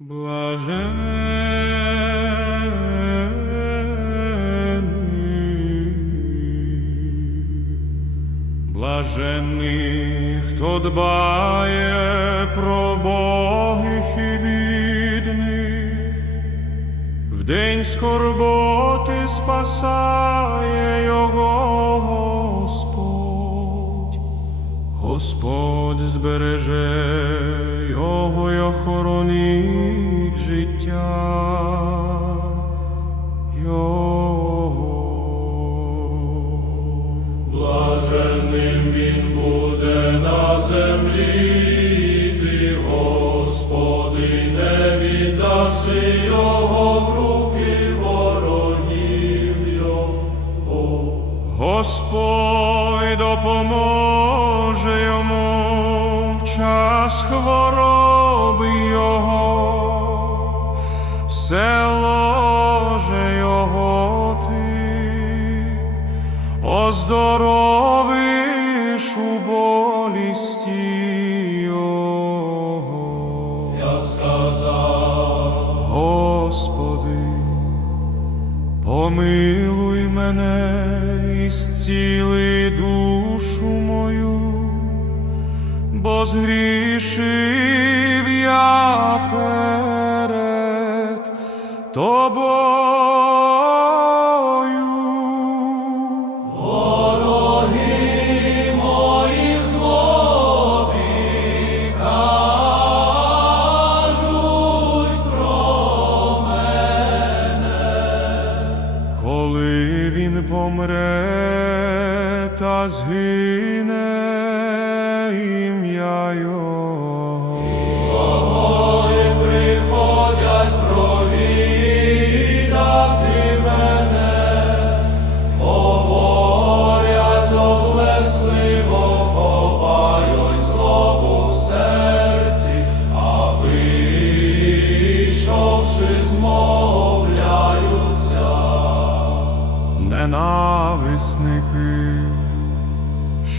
Блажений, блажений, хто дбає про богих і бідних, в день скорботи спасає його Господь збереже його й охоронить життя. Його. Блаженним він буде на землі, ти, Господи, не віддаси його в руки ворогів його. Господь допоможе йому в час хвороби його, все ложе його ти, оздоровиш у болісті його. Я сказав, Господи, помилуй мене і зціли душу мою, бо згрішив я перед тобою. вороги мої в злобі кажуть про Коли він помре та згине ім'я його. Ой, приходять провідати мене, говорять облесливо, ховають злобу в серці, а вийшовши, змовляються. Ненависники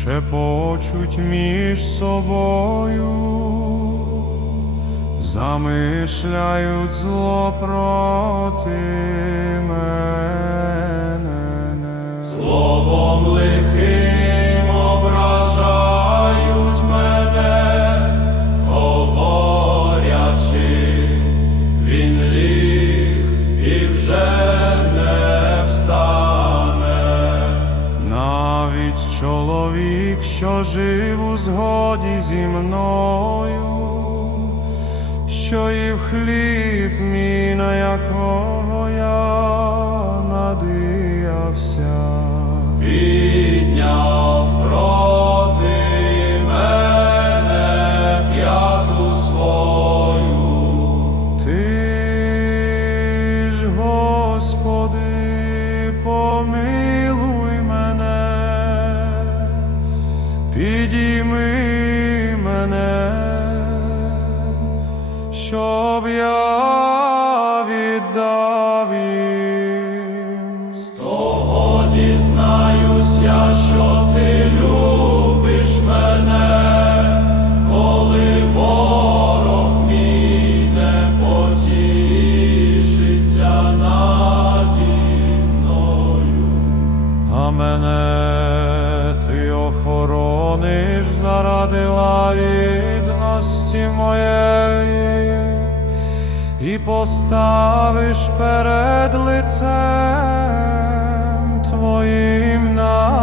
шепочуть між собою, замишляють зло проти Навіть чоловік, що жив у згоді зі мною, що і в хліб мій, на якого я надіявся. Підійми мене, щоб я віддав їм. З того дізнаюсь я, що ти любиш мене, коли ворог мій не потішиться наді мною. А мене ти охорониш заради лагідності моєї і поставиш перед лицем твоїм навіки.